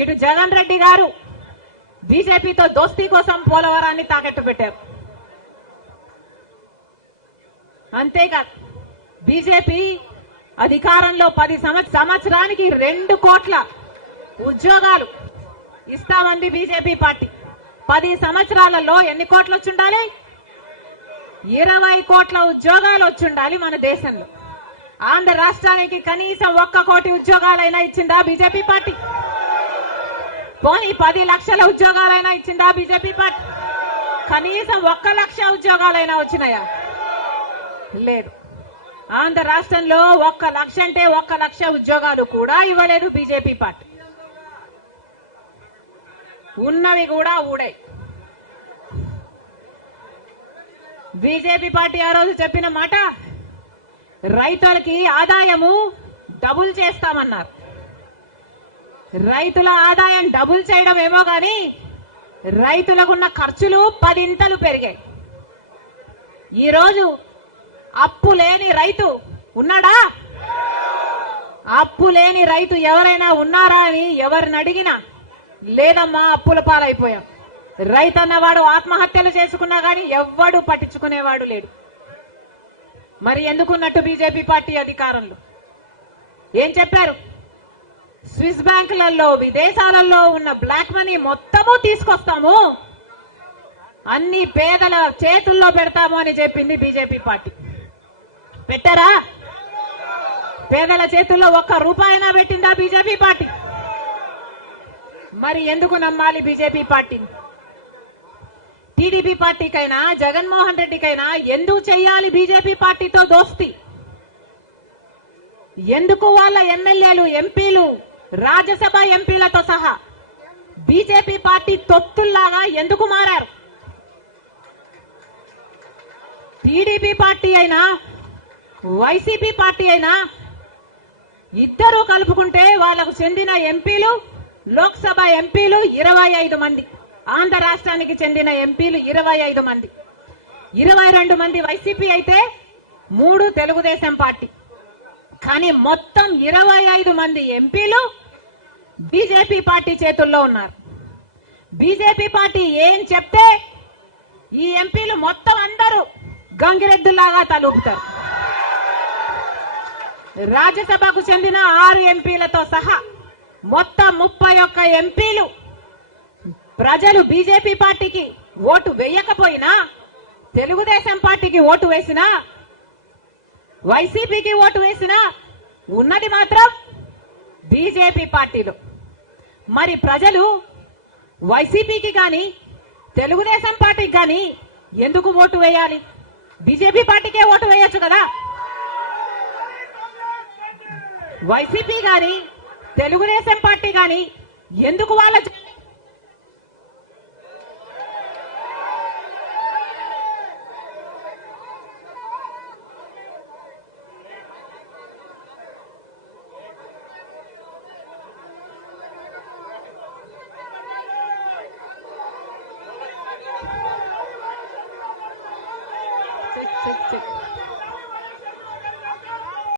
ఇటు జగన్ రెడ్డి గారు బీజేపీతో దోస్తీ కోసం పోలవరాన్ని తాకట్టు పెట్టారు. అంతేకాదు బీజేపీ అధికారంలో 10 సంవత్సరానికి 2 కోట్ల ఉద్యోగాలు ఇస్తామంది బీజేపీ పార్టీ. 10 సంవత్సరాలలో ఎన్ని కోట్లు వచ్చుండాలి? 20 కోట్ల ఉద్యోగాలు వచ్చుండాలి మన దేశంలో. ఆంధ్ర రాష్ట్రానికి కనీసం 1 కోటి ఉద్యోగాలైనా ఇచ్చిందా బీజేపీ పార్టీ? పోనీ 10 లక్షల ఉద్యోగాలైనా ఇచ్చిందా బీజేపీ పార్టీ? కనీసం 1 లక్ష ఉద్యోగాలైనా వచ్చినాయా? లేదు. ఆంధ్ర రాష్ట్రంలో 1 లక్ష అంటే 1 లక్ష ఉద్యోగాలు కూడా ఇవ్వలేదు బీజేపీ పార్టీ. ఉన్నవి కూడా ఊడాయి. బీజేపీ పార్టీ ఆ రోజు చెప్పిన మాట, రైతులకి ఆదాయము డబుల్ చేస్తామన్నారు. రైతుల ఆదాయం డబుల్ చేయడం ఏమో గాని రైతులకున్న ఖర్చులు 10 ఇంతలు పెరిగాయి. ఈరోజు అప్పు లేని రైతు ఉన్నాడా? అప్పు లేని రైతు ఎవరైనా ఉన్నారా అని ఎవరిని అడిగినా లేదమ్మా అప్పుల పాలైపోయాం. రైతు అన్నవాడు ఆత్మహత్యలు చేసుకున్నా గాని ఎవ్వడు పట్టించుకునేవాడు లేడు. మరి ఎందుకున్నట్టు బీజేపీ పార్టీ అధికారంలో ఏం చెప్పారు? స్విస్ బ్యాంకులలో విదేశాలలో ఉన్న బ్లాక్ మనీ మొత్తము తీసుకొస్తాము, అన్ని పేదల చేతుల్లో పెడతాము అని చెప్పింది బీజేపీ పార్టీ. పెట్టారా? పేదల చేతుల్లో 1 రూపాయినా పెట్టిందా బీజేపీ పార్టీ? మరి ఎందుకు నమ్మాలి బీజేపీ పార్టీని? టీడీపీ పార్టీకైనా జగన్మోహన్ రెడ్డికైనా ఎందుకు చెయ్యాలి బీజేపీ పార్టీతో దోస్తి? ఎందుకు వాళ్ళ ఎమ్మెల్యేలు, ఎంపీలు, రాజ్యసభ ఎంపీలతో సహా బీజేపీ పార్టీ తొత్తుల్లాగా ఎందుకు మారారు? టీడీపీ పార్టీ అయినా వైసీపీ పార్టీ అయినా ఇద్దరూ కలుపుకుంటే వాళ్లకు చెందిన ఎంపీలు, లోక్సభ ఎంపీలు 25 మంది, ఆంధ్ర రాష్ట్రానికి చెందిన ఎంపీలు 25 మంది, 22 మంది వైసీపీ అయితే 3 తెలుగుదేశం పార్టీ. కానీ మొత్తం 25 మంది ఎంపీలు బీజేపీ పార్టీ చేతుల్లో ఉన్నారు. బీజేపీ పార్టీ ఏం చెప్తే ఈ ఎంపీలు మొత్తం అందరూ గంగిరెద్దులాగా తలూపుతారు. రాజ్యసభకు చెందిన 6 ఎంపీలతో సహా మొత్తం 31 ఎంపీలు ప్రజలు బీజేపీ పార్టీకి ఓటు వేయకపోయినా, తెలుగుదేశం పార్టీకి ఓటు వేసినా, వైసీపీకి ఓటు వేసినా ఉన్నది మాత్రం బీజేపీ పార్టీలో. మరి ప్రజలు వైసీపీకి గాని తెలుగుదేశం పార్టీకి గాని ఎందుకు ఓటు వేయాలి? బీజేపీ పార్టీకే ఓటు వేయొచ్చు కదా. వైసీపీ గాని తెలుగుదేశం పార్టీ గాని ఎందుకు వాళ్ళ